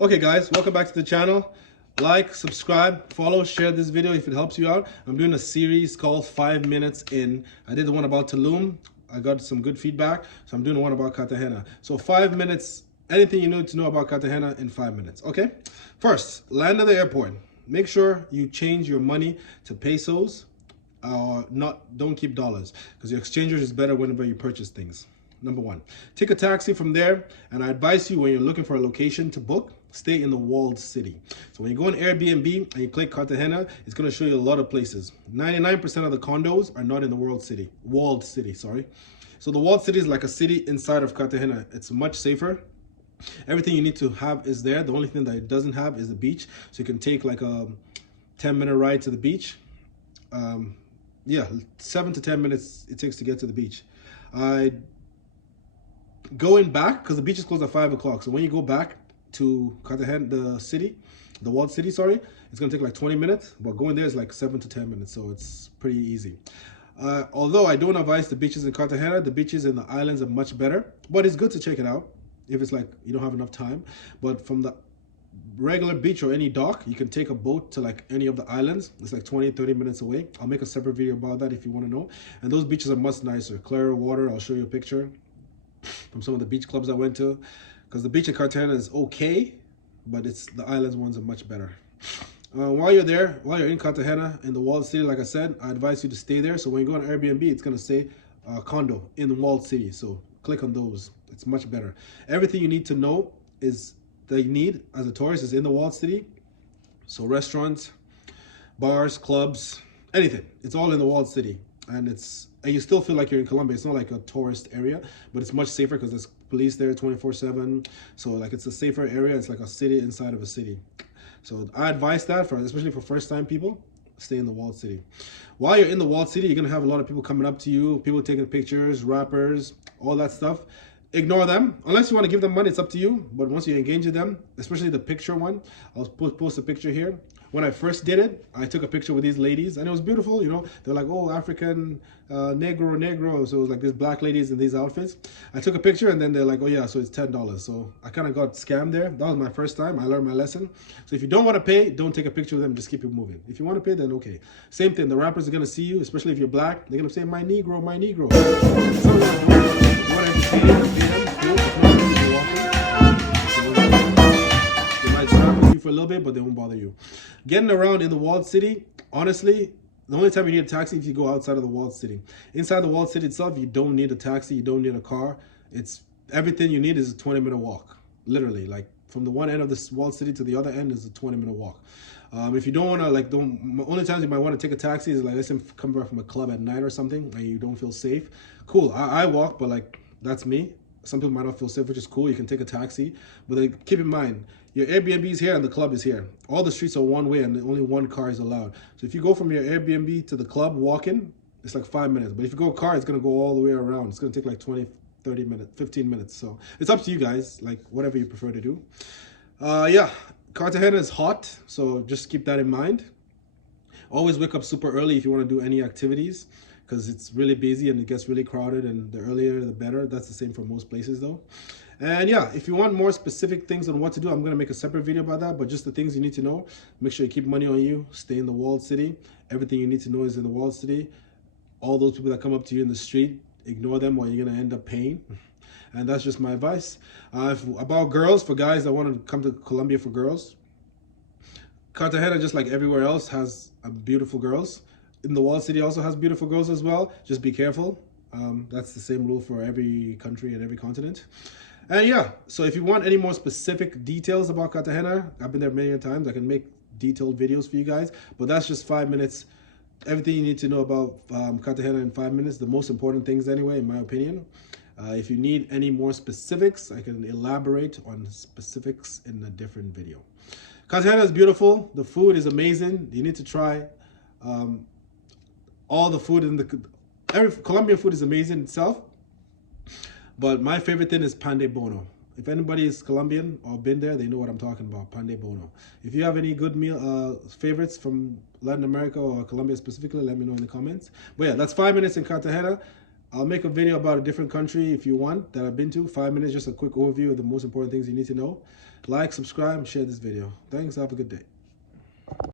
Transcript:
Okay guys, welcome back to the channel. Like, subscribe, follow, share this video if it helps you out. I'm doing a series called 5 minutes in. I did the one about Tulum. I got some good feedback, so I'm doing the one about Cartagena. So 5 minutes, anything you need to know about Cartagena in 5 minutes, okay? First, land at the airport. Make sure you change your money to pesos. Don't keep dollars, because your exchanger is better whenever you purchase things. Number one, take a taxi from there, and I advise you when you're looking for a location to book, stay in the walled city. So when you go on Airbnb and you click Cartagena, it's going to show you a lot of places. 99% of the condos are not in the walled city, sorry. So the walled city is like a city inside of Cartagena. It's much safer. Everything you need to have is there. The only thing that it doesn't have is the beach. So you can take like a 10-minute ride to the beach. Yeah, 7 to 10 minutes it takes to get to the beach. Going back, because the beach is closed at 5 o'clock, so when you go back to Cartagena, the walled city, sorry, it's gonna take like 20 minutes, but going there is like 7 to 10 minutes, so it's pretty easy. Although I don't advise the beaches in Cartagena, the beaches in the islands are much better, but it's good to check it out if it's like you don't have enough time. But from the regular beach or any dock, you can take a boat to like any of the islands. It's like 20-30 minutes away. I'll make a separate video about that if you want to know. And those beaches are much nicer, clearer water. I'll show you a picture from some of the beach clubs I went to, because the beach in Cartagena is okay, but the islands ones are much better. While you're in Cartagena, in the walled city, like I said, I advise you to stay there. So when you go on Airbnb, it's going to say condo in the walled city. So click on those. It's much better. Everything you need to know that you need as a tourist is in the walled city. So restaurants, bars, clubs, anything. It's all in the walled city. And you still feel like you're in Colombia. It's not like a tourist area, but it's much safer because there's police there 24/7. So like it's a safer area. It's like a city inside of a city. So I advise that especially for first-time people, stay in the walled city. While you're in the walled city, you're gonna have a lot of people coming up to you, people taking pictures, rappers, all that stuff. Ignore them. Unless you want to give them money, it's up to you. But once you engage with them, especially the picture one, I'll post a picture here. When I first did it, I took a picture with these ladies, and it was beautiful. You know, they're like, oh, African, negro. So it was like these black ladies in these outfits. I took a picture, and then they're like, oh yeah, so it's $10. So I kind of got scammed there. That was my first time. I learned my lesson. So if you don't want to pay, don't take a picture with them. Just keep it moving. If you want to pay, then okay. Same thing. The rappers are gonna see you, especially if you're black. They're gonna say, my negro, my negro. For a little bit, but they won't bother you. Getting around in the walled city, honestly, the only time you need a taxi is if you go outside of the walled city. Inside the walled city itself, you don't need a taxi, you don't need a car. Everything you need is a 20-minute walk. Literally, like from the one end of the walled city to the other end is a 20-minute walk. If you don't want to, only times you might want to take a taxi is like, let's say come back from a club at night or something and you don't feel safe. Cool, I walk, but like that's me. Some people might not feel safe, which is cool. You can take a taxi, but then keep in mind, your Airbnb is here and the club is here. All the streets are one way and only one car is allowed. So if you go from your Airbnb to the club walking, it's like 5 minutes. But if you go car, it's going to go all the way around. It's going to take like 20, 30 minutes, 15 minutes. So it's up to you guys, like whatever you prefer to do. Yeah, Cartagena is hot, so just keep that in mind. Always wake up super early if you want to do any activities, because it's really busy and it gets really crowded, and the earlier the better. That's the same for most places though. And yeah, if you want more specific things on what to do, I'm going to make a separate video about that, but just the things you need to know, make sure you keep money on you, stay in the walled city. Everything you need to know is in the walled city. All those people that come up to you in the street, ignore them or you're going to end up paying. And that's just my advice. About girls, for guys that want to come to Colombia for girls, Cartagena, just like everywhere else, has beautiful girls. In the walled city also has beautiful girls as well. Just be careful. That's the same rule for every country and every continent. And yeah, so if you want any more specific details about Cartagena, I've been there many times. I can make detailed videos for you guys, but that's just 5 minutes. Everything you need to know about Cartagena in 5 minutes, the most important things anyway, in my opinion. If you need any more specifics, I can elaborate on specifics in a different video. Cartagena is beautiful. The food is amazing. You need to try all the food every Colombian food is amazing itself. But my favorite thing is pan de bono. If anybody is Colombian or been there, they know what I'm talking about, pan de bono. If you have any good meal favorites from Latin America or Colombia specifically, let me know in the comments. But yeah, that's 5 minutes in Cartagena. I'll make a video about a different country if you want that I've been to. 5 minutes, just a quick overview of the most important things you need to know. Like, subscribe, share this video. Thanks. Have a good day.